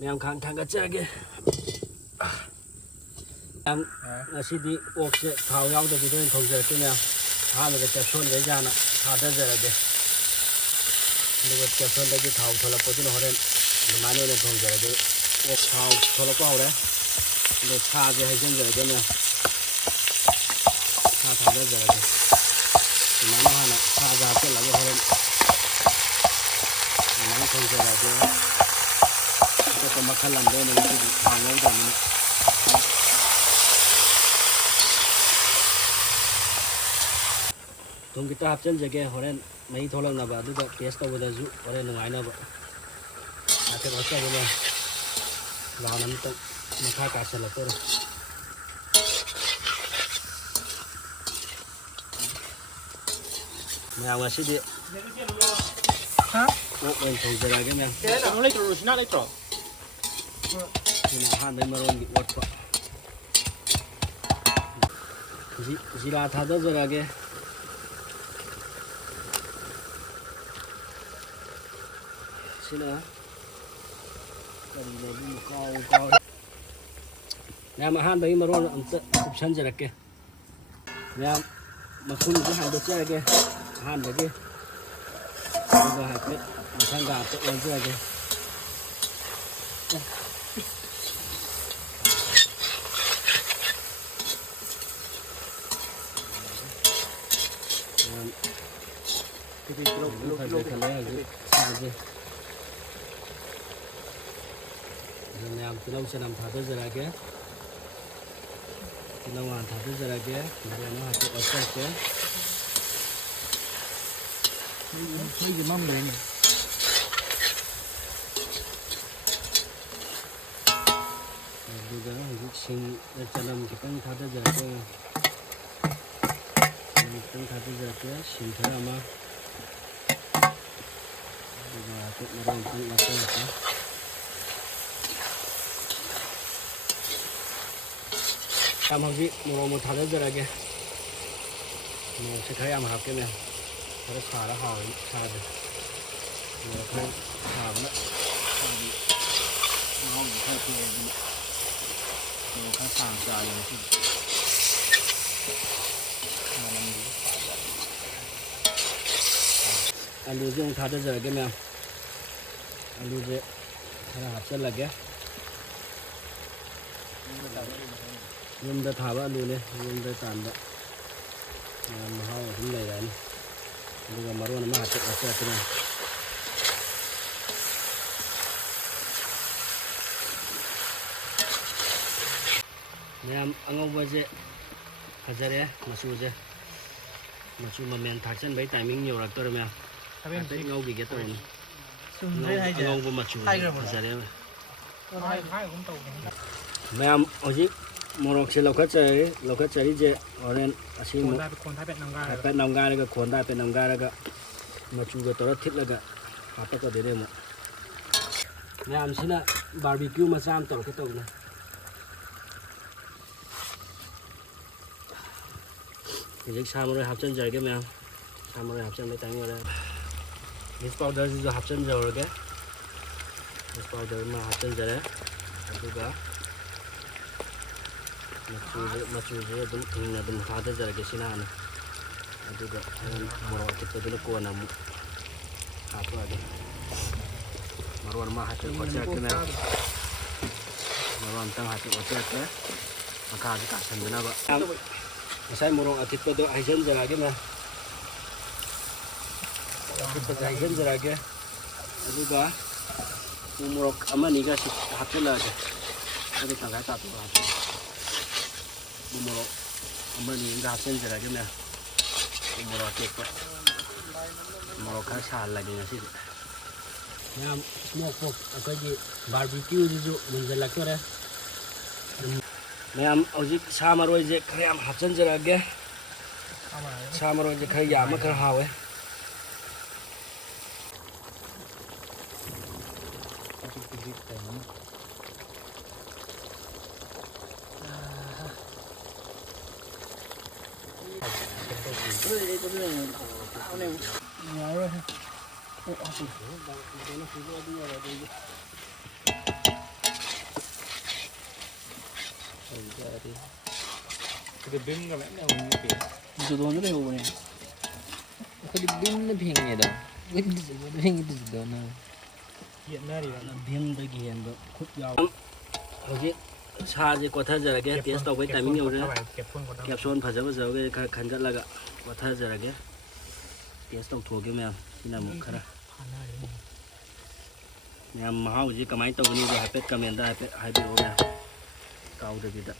Mèo khang thang cái chơi kia em xin đi ốc sẽ tháo nhau được cái không giờ cái mèo hai mươi cái chép xuân cái ra nè tháo ra giờ đây cái chép xuân đây cái tháo thôi là có cái nó lên mà nó lên không giờ đây ốc tháo thôi là có đấy để xa cái hay chân giờ cái mèo xa tháo ra giờ đây mà nó hay là xa ra cái là cái lên mà nó không giờ đây cái mà khăn làm đây này cái tháo nhau rồi mình तुम कितना हफ्चन जगह हो रहे नहीं थोड़ा ना बात तो टेस्ट तो बोले जो और नुआई ना बात आते बच्चा बोले लानम तो मखा कासे लगते रहे मैं आवाज़ से दे हाँ वोเป็นทงจะได้กันยัง แกน่ะเล็กรู้ชนะเล็กต่อ นี่นะหันได้มาลงดิวัดกว่าจีราท่าจะได้กันนะกันเลยดูก้าวเนี่ยมาหันไปมาร้อนอันจะคุบชันจะรักแกเนี่ยมาคุยจะหันไปเจอแกหันไปแกก็หายไปมาทางกาตัวเองเจอแกที่ลูกไปทะเลหรือใช่ไหมNam từ lâu sẽ làm thả tới giờ này kia, từ lâu hoàn thả tới giờ này kia, để nó hạt ở xe kia, mấy gì mong đến bây giờ nó hình sinh để cho làm cái tăng thả tới giờ kia, tăng thả tới giờ kia, sinh thế nào mà, bây giờ tụi nó đang tăng là sao vậy? Làm học gì một tháng nữa rồi kìa một sẽ thấy em học cái này nó xả nó hỏi xả rồi một cái xả nó không thay thế một cái xả dài này chứ anh đưa dùng tháo tới giờ cái nào anh đưa dễ là học chân là cái nhưng đã thả vào luôn đấy nhưng đã tàn đó mà hao cũng này đấy bây giờ mà luôn mà hạt chạy ở trên này nè anh ông bây giờ hạt ra đấy mà chú mà mình thả chân mấy tài mình nhiều là tôi rồi mẹ thấy ngâu gì cái tôi anh ông vừa mà chú hạt ra đấy mẹ ở dưới một cái lộc cái chơi gì ở đây asi mộtคนไทยเป็ดนางกา เป็ดนางกาเลยก็คนได้เป็ดนางกาเลยก็มาชูก็ตัวทิศเลยก็หาปะก็เดี๋ยวมั้งแม่สินะบาร์บีคิวมาซ้ำตัวก็ตัวนะเด็กชามาเลยหับจันใจกันแม่ชามาเลยหับจันไม่ตั้งอยู่เลยมิสปาวเดอร์จะหับจันใจเลยก็มิสปาวเดอร์มาหับจันใจเลยดูก็มาชูจะเป็นนะเป็นฟ้าจะจะกี่สินะนะดูก็มารอคิดตัวนี้กวนน้ำหาตัวอะไรมารอมาหาตัวก็จะกินนะมารอตั้งหาตัวก็จะกินมาข้าวจะกัดฉันด้วยนะบ่ใช่มารออาทิตย์ตัวไอ้ฉันจะอะไรกันนะอาทิตย์ตัวไอ้ฉันจะอะไรกันดูก็มารออามันนี่ก็สิหาตัวเลยก็ได้ตั้งใจตัดตัวBumuro, ambil ni enggak hasil je lagi ni. Bumuro cek pak. Bumuro kan salah lagi nasi. Ni smoke pork, aku je barbecue je menjadi lagi orang. Ni awak sama roy je kerja hasil je lagi. Sama roy je kerja mak kerja hawe. cái bim cái bánh nào như kiểu Itu tuh nih hubungannya. Aku di bim na bihingnya daw. Wait, bihing itu daw na. hiện nay thì là Bim tới kia đó, khúc dao. Oke, 사제 거타자라게 테스트 오브 타이밍이 오르네. kẹp phun của 캡션 파자바자게 간잘라가 거타자라게 테스트 도게면 이나 뭐 카라. 냠 마하우지 까마이 떠그니 그 하펫 까면다 하이베 오게. 까우드비다.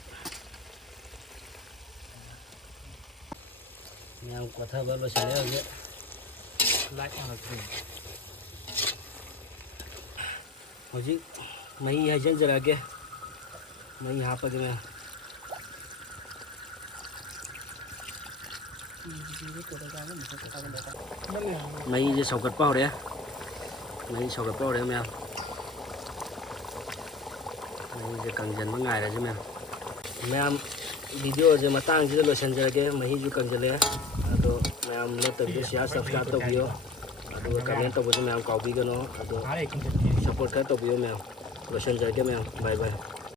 냠 거타발로 살려게. lại là gì Hojik mai hajan jarage. Mai hapage me. Mai je saukat pau re. Mai saukat pau re me. Mai je kangjan ma ngai ra je me. Ma'am video je matang je lo san jarage mai ju kangjale. Ado ma'am le ta share subscribe to video. Ado comment to bo je ma'am copy gano. Ado cái này cũng support ka to bio ma'am. Lo san jarage ma'am. Bye bye.